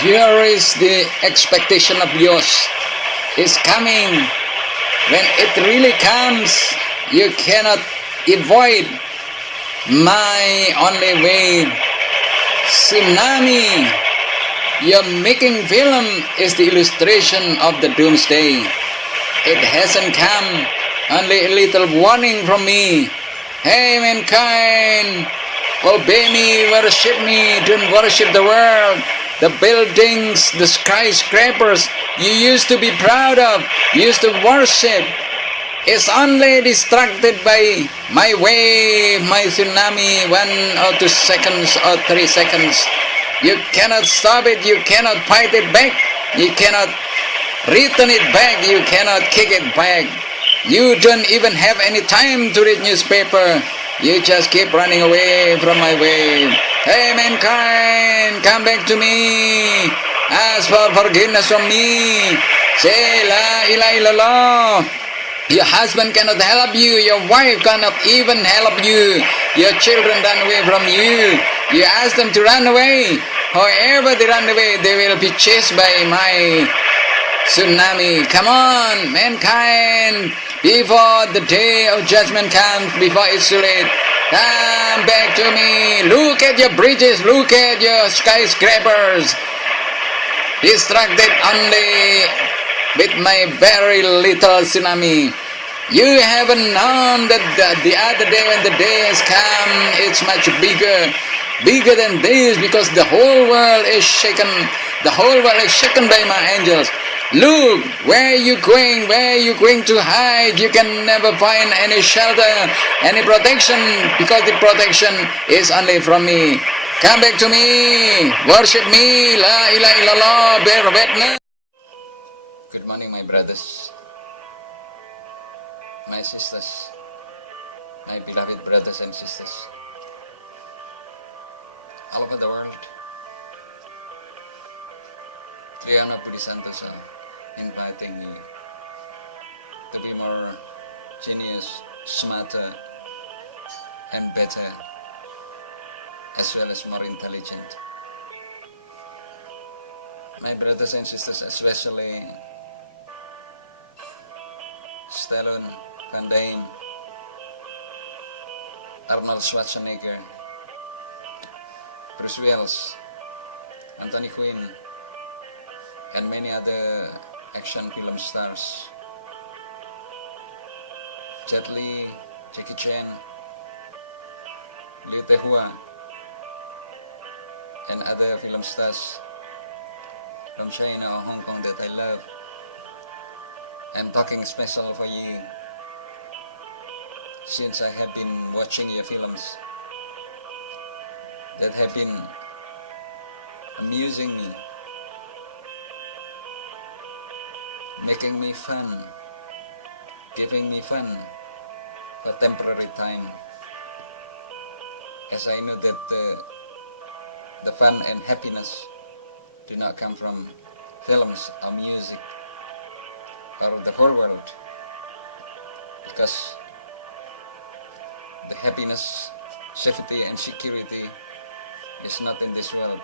Here is the expectation of yours is coming. When it really comes, you cannot avoid my only way. Tsunami, your making film is the illustration of the doomsday. It hasn't come, only a little warning from me. Hey mankind, obey me, worship me, don't worship the world. The buildings, the skyscrapers you used to be proud of, used to worship, is only distracted by my wave, my tsunami, 1 or 2 seconds or 3 seconds. You cannot stop it, you cannot fight it back, you cannot return it back, you cannot kick it back. You don't even have any time to read newspaper. You just keep running away from my wave. Hey mankind, come back to me. Ask for forgiveness from me. Say La ilaha illallah. Your husband cannot help you. Your wife cannot even help you. Your children run away from you. You ask them to run away. However they run away, they will be chased by my tsunami. Come on, mankind. Before the day of judgment comes, before it's too late, come back to me. Look at your bridges, look at your skyscrapers. Distracted only with my very little tsunami. You haven't known that the other day when the day has come, it's much bigger than this, because the whole world is shaken. The whole world is shaken by my angels. Look, where are you going? Where are you going to hide? You can never find any shelter, any protection, because the protection is only from me. Come back to me. Worship me. La ilaha illallah. Bear witness. Good morning, my brothers, my sisters, my beloved brothers and sisters all over the world. Triana Pudisantosa inviting me to be more genius, smarter and better, as well as more intelligent. My brothers and sisters, especially Stallone, Vandame, Arnold Schwarzenegger, Bruce Willis, Anthony Quinn, and many other action film stars. Jet Li, Jackie Chan, Liu Tehua, and other film stars from China or Hong Kong that I love. I'm talking special for you, since I have been watching your films that have been amusing me, making me fun, giving me fun for temporary time, as I know that the fun and happiness do not come from films or music or the whole world, because the happiness, safety and security is not in this world,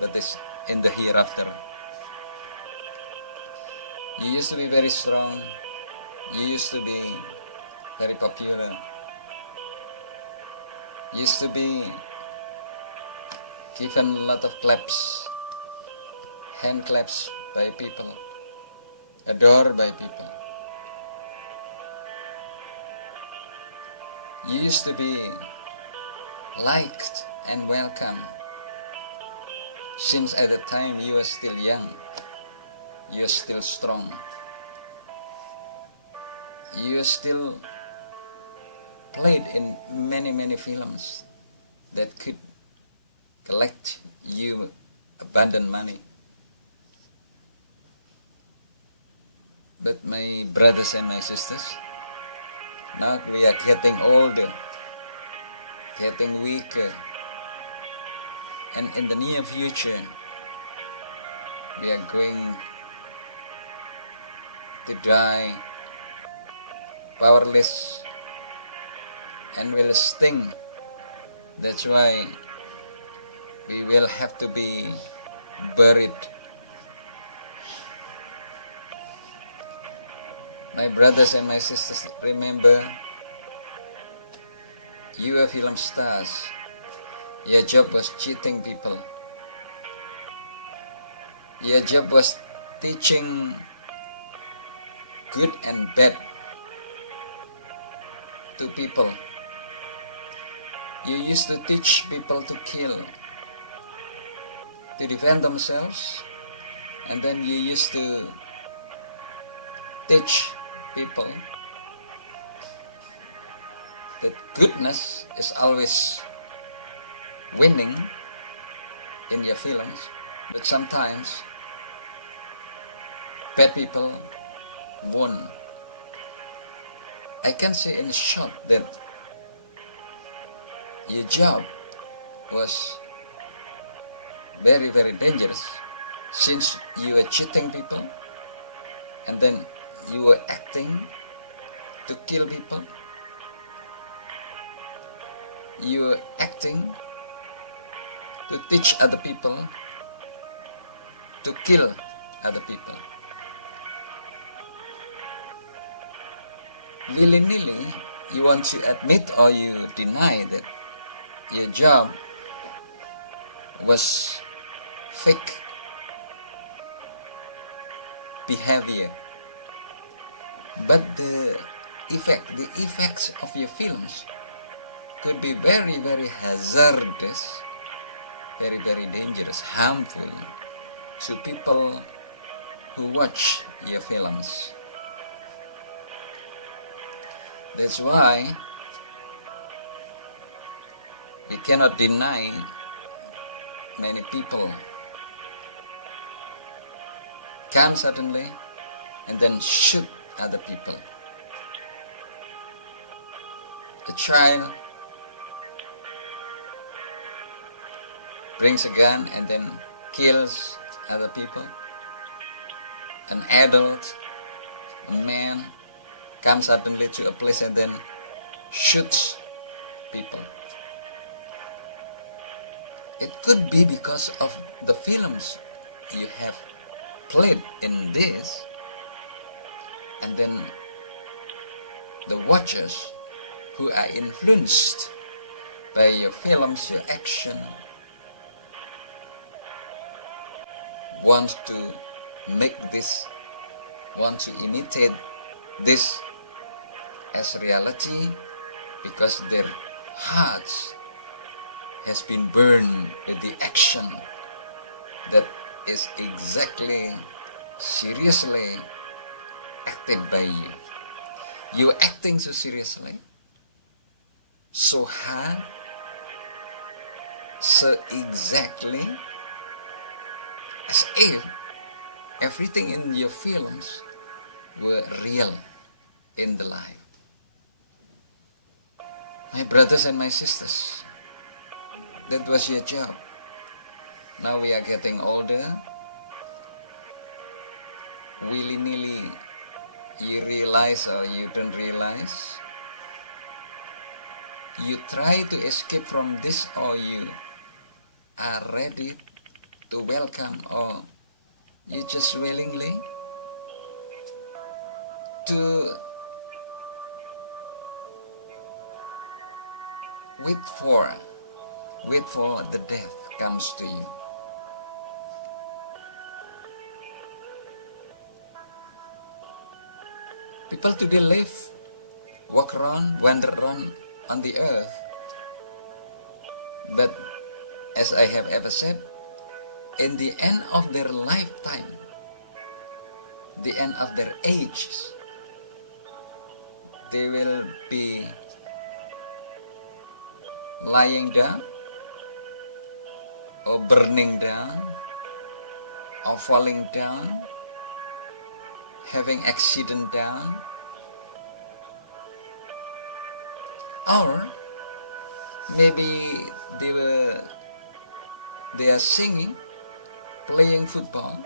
but is in the hereafter. You used to be very strong, you used to be very popular, used to be given a lot of claps, hand claps by people, adored by people. You used to be liked and welcome, since at the time you were still young, you are still strong, you are still played in many films that could collect you abundant money. But my brothers and my sisters, now we are getting older, getting weaker, and in the near future we are going to die powerless and will sting. That's why we will have to be buried. My brothers and my sisters, remember, you are film stars. Your job was cheating people. Your job was teaching good and bad to people. You used to teach people to kill, to defend themselves, and then you used to teach people that goodness is always winning in your films, but sometimes bad people won. I can say in short that your job was very, very dangerous, since you were cheating people and then you were acting to kill people. You were acting to teach other people to kill other people. Willy-nilly, you want to admit or you deny that your job was fake behavior, but the effects of your films could be very, very hazardous, very, very dangerous, harmful to people who watch your films. That's why we cannot deny many people come suddenly and then shoot other people. A child brings a gun and then kills other people. An adult, a man, comes suddenly to a place and then shoots people. It could be because of the films you have played in this, and then the watchers who are influenced by your films, your action, want to make this, want to imitate this as reality, because their hearts has been burned with the action that is exactly, seriously acted by you. You are acting so seriously, so hard, so exactly, as if everything in your films were real in the life. My brothers and my sisters, that was your job. Now we are getting older. Willy-nilly, you realize or you don't realize. You try to escape from this, or you are ready to welcome, or you just willingly to wait for the death comes to you. People today live, walk around, wander around on the earth, but as I have ever said, in the end of their lifetime, the end of their ages, they will be lying down, or burning down, or falling down, having accident down, or maybe they are singing, playing football,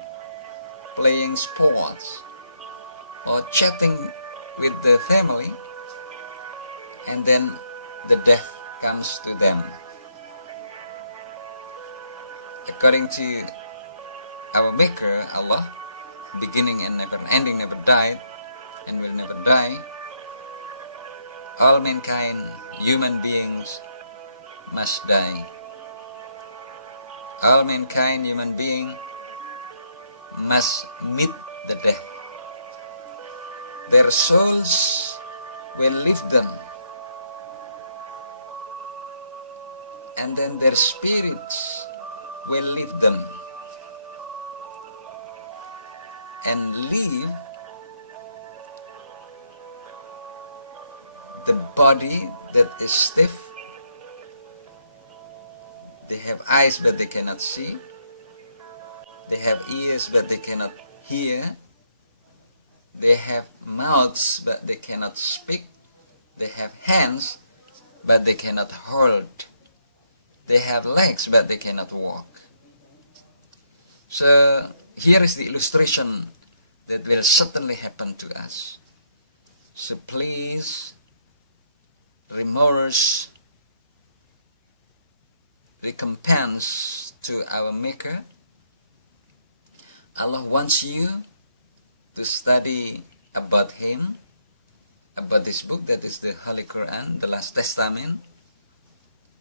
playing sports, or chatting with the family, and then the death comes to them. According to our Maker, Allah, beginning and never ending, never died and will never die, all mankind, human beings, must die. All mankind, human being, must meet the death. Their souls will leave them, and then their spirits will leave them and leave the body that is stiff. They have eyes but they cannot see. They have ears but they cannot hear. They have mouths but they cannot speak. They have hands but they cannot hold. They have legs but they cannot walk. So here is the illustration that will certainly happen to us. So please, remorse, recompense to our Maker. Allah wants you to study about Him, about this book that is the Holy Quran, the last Testament,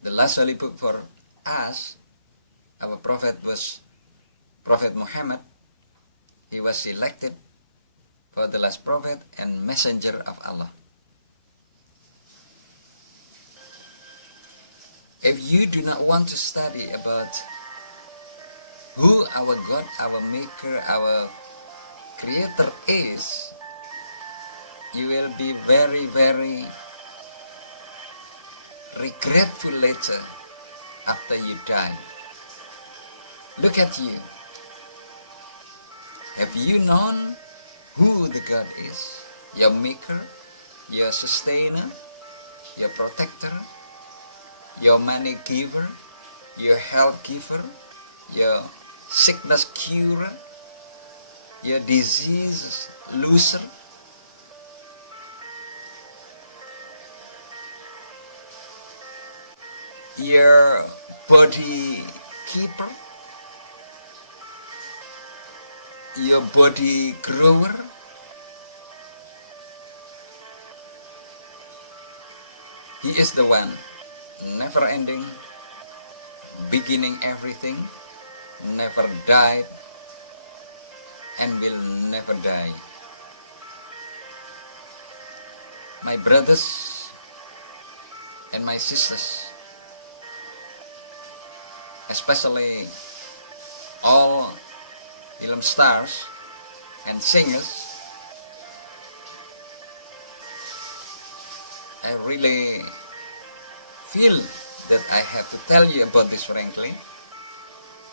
the last holy book for us. Our Prophet was Prophet Muhammad. He was selected for the last Prophet and Messenger of Allah. If you do not want to study about who our God, our Maker, our Creator is, you will be very, very regretful later after you die. Look at you. Have you known who the God is? Your Maker, your Sustainer, your Protector, your money giver, your health giver, your sickness curer, your disease loser. Your body keeper, your body grower. He is the one, never ending, beginning everything, never died, and will never die. My brothers and my sisters, especially all film stars and singers, I really feel that I have to tell you about this frankly,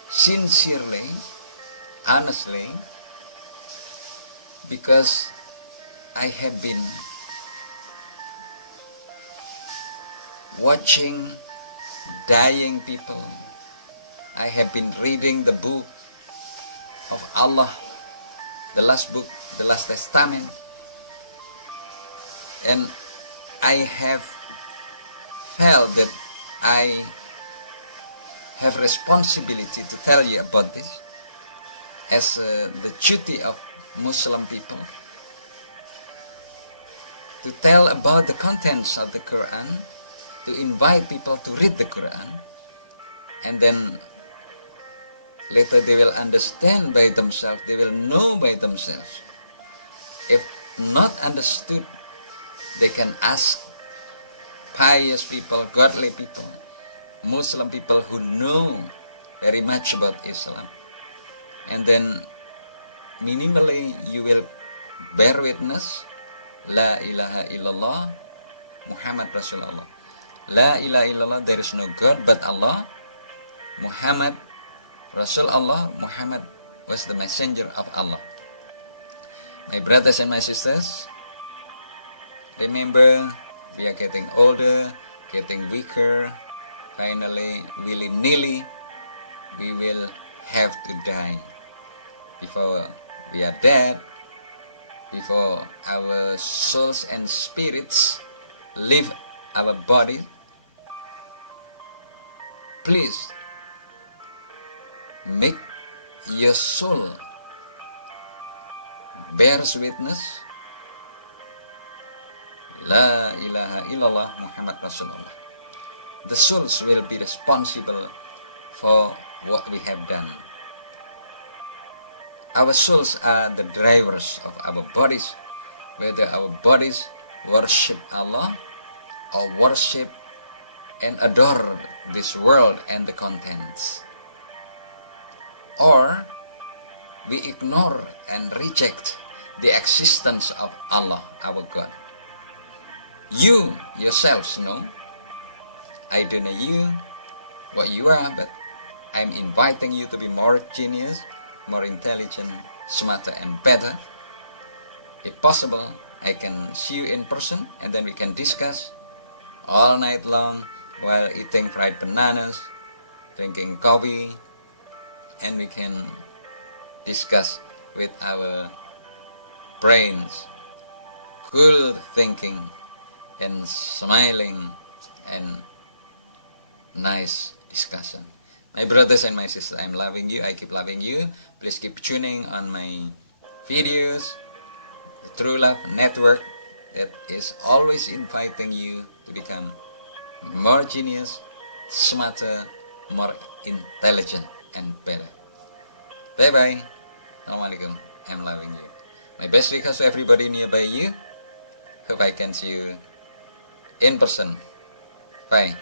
sincerely, honestly, because I have been watching dying people. I have been reading the book of Allah, the last book, the last Testament, and I have felt that I have responsibility to tell you about this as the duty of Muslim people, to tell about the contents of the Quran, to invite people to read the Quran, and then later they will understand by themselves, they will know by themselves. If not understood, they can ask pious people, godly people, Muslim people who know very much about Islam. And then minimally you will bear witness, La ilaha illallah, Muhammad Rasulullah. La ilaha illallah, there is no God but Allah. Muhammad Rasul Allah, Muhammad was the messenger of Allah. My brothers and my sisters, remember, we are getting older, getting weaker. Finally, willy-nilly, we will have to die. Before we are dead, before our souls and spirits leave our body, please make your soul bears witness, La ilaha illallah Muhammad Rasulullah. The souls will be responsible for what we have done. Our souls are the drivers of our bodies, whether our bodies worship Allah or worship and adore this world and the contents, or we ignore and reject the existence of Allah, our God. You yourselves know, I don't know you, what you are, but I'm inviting you to be more genius, more intelligent, smarter and better. If possible, I can see you in person and then we can discuss all night long while eating fried bananas, drinking coffee, and we can discuss with our brains, cool thinking and smiling and nice discussion. My brothers and my sisters, I'm loving you, I keep loving you. Please keep tuning on my videos, the True Love Network that is always inviting you to become more genius, smarter, more intelligent and better. Bye bye. Assalamualaikum. I'm loving you. My best regards to everybody nearby you. Hope I can see you in person. Bye.